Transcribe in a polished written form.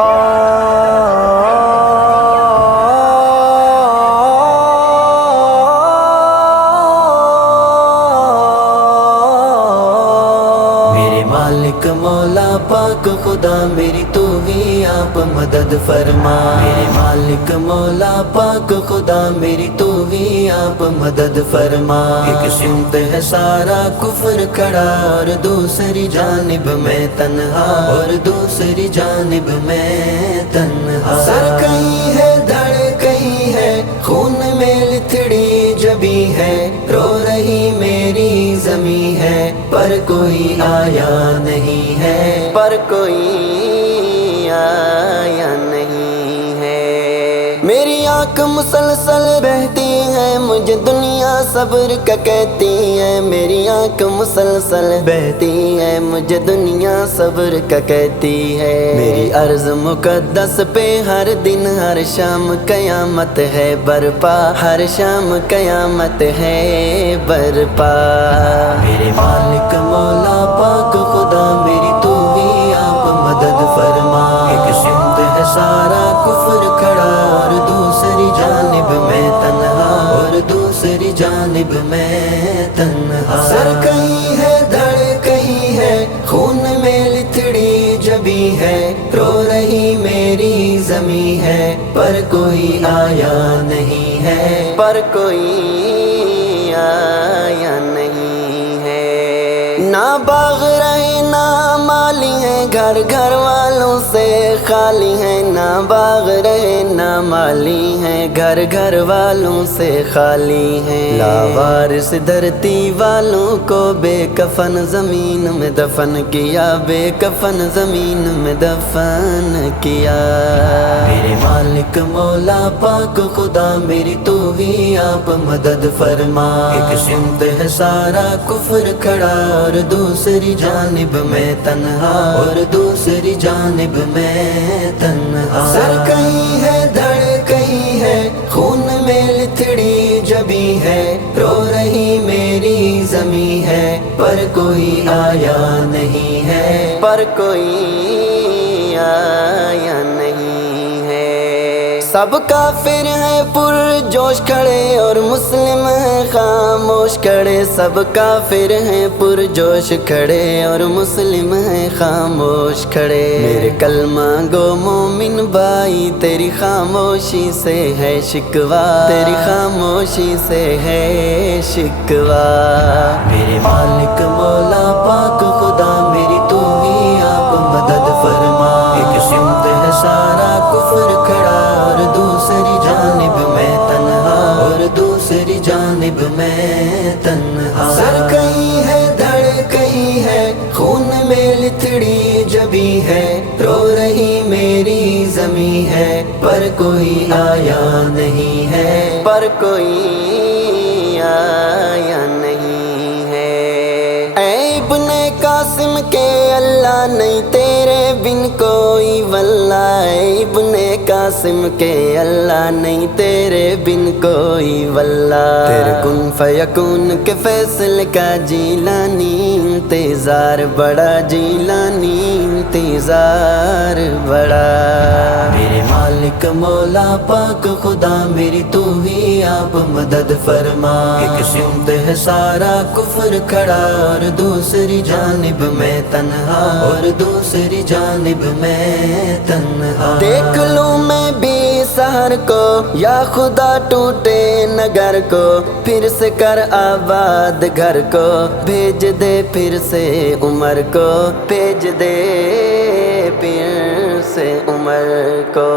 میرے مالک مولا پاک خدا میری تو ہی آپ مدد فرما، میرے مالک مولا پاک خدا میری تو ہی آپ مدد فرما۔ ایک سمت ہے سارا کفر کھڑا اور دوسری جانب میں تنہا، اور دوسری جانب میں تنہا۔ سر کہیں ہے دھڑ کہیں ہے، خون میں لتھڑی جبی ہے، رو رہی میری زمیں ہے، پر کوئی آیا نہیں ہے، پر کوئی آیا نہیں ہے۔ میری آنکھ مسلسل بہتی ہے، مجھے دنیا صبر کا کہتی ہے، میری آنکھ مسلسل بہتی ہے، مجھے دنیا صبر کا کہتی ہے۔ میری عرض مقدس پہ ہر دن ہر شام قیامت ہے برپا، ہر شام قیامت ہے برپا۔ میرے مالک مولا پاک خدا میری تو ہی آپ مدد فرما۔ ایک سمت ہے سارا کفر کھڑا اور دوسری جانب میں تنہا، اور دوسری جانب میں تنہا۔ سر کہیں ہے دھڑ کہیں ہے، خون میں لتھڑی جبی ہے، رو رہی میری زمیں ہے، پر کوئی آیا نہیں ہے، پر کوئی آیا نہیں ہے۔ نہ باغ رہے نہ مالی ہیں، گھر گھر والوں سے خالی ہیں، نہ باغ رہے نہ مالی ہیں، گھر گھر والوں سے خالی ہیں۔ لاوارث دھرتی والوں کو بے کفن زمین میں دفن کیا، بے کفن زمین میں دفن کیا۔ میرے مالک مولا پاک خدا میری تو ہی آپ مدد فرما۔ ایک سمت ہے سارا کفر کھڑا اور دوسری جانب میں تنہا، اور دوسری جانب میں تنہا۔ سر کہیں ہے دھڑ کہیں ہے، خون میں لتھڑی جبی ہے، رو رہی میری زمیں ہے، پر کوئی آیا نہیں ہے، پر کوئی آیا نہیں ہے۔ سب کافر ہیں پر جوش کھڑے اور مسلم ہیں خاموش کھڑے، سب کافر ہیں پر جوش کھڑے اور مسلم ہیں خاموش کھڑے۔ میرے کلمہ گو مومن بھائی تیری خاموشی سے ہے شکوہ، تیری خاموشی سے ہے شکوہ۔ میرے مالک مولا پاک خدا میری تو ہی آپ مدد فرما۔ ایک سمت ہے سارا کفر کھڑا اور دوسری جانب میں تنہا، اور دوسری جانب میں تنہا۔ سر کہیں ہے دھڑ کہیں ہے، خون میں لتھڑی جبی ہے، رو رہی میری زمیں ہے، پر کوئی آیا نہیں ہے، پر کوئی آیا نہیں ہے۔ اے ابن قاسم کے اللہ نہیں تیرے بن کوئی واللہ، اے ابن قاسم کے اللہ نہیں تیرے بن کوئی واللہ۔ تیرے کن فیکون کے فیصل کا جیلانی انتظار بڑا، جیلانی انتظار بڑا۔ میرے مالک مولا پاک خدا میری تو ہی آپ مدد فرما۔ ایک سمت ہے سارا کفر کھڑا اور دوسری جانب میں تنہا، اور دوسری جانب میں تنہا۔ دیکھ لوں میں بھی سحر کو یا خدا ٹوٹے نگر کو، پھر سے کر آباد گھر کو، بھیج دے پھر سے عمر کو، بھیج دے پھر سے عمر کو۔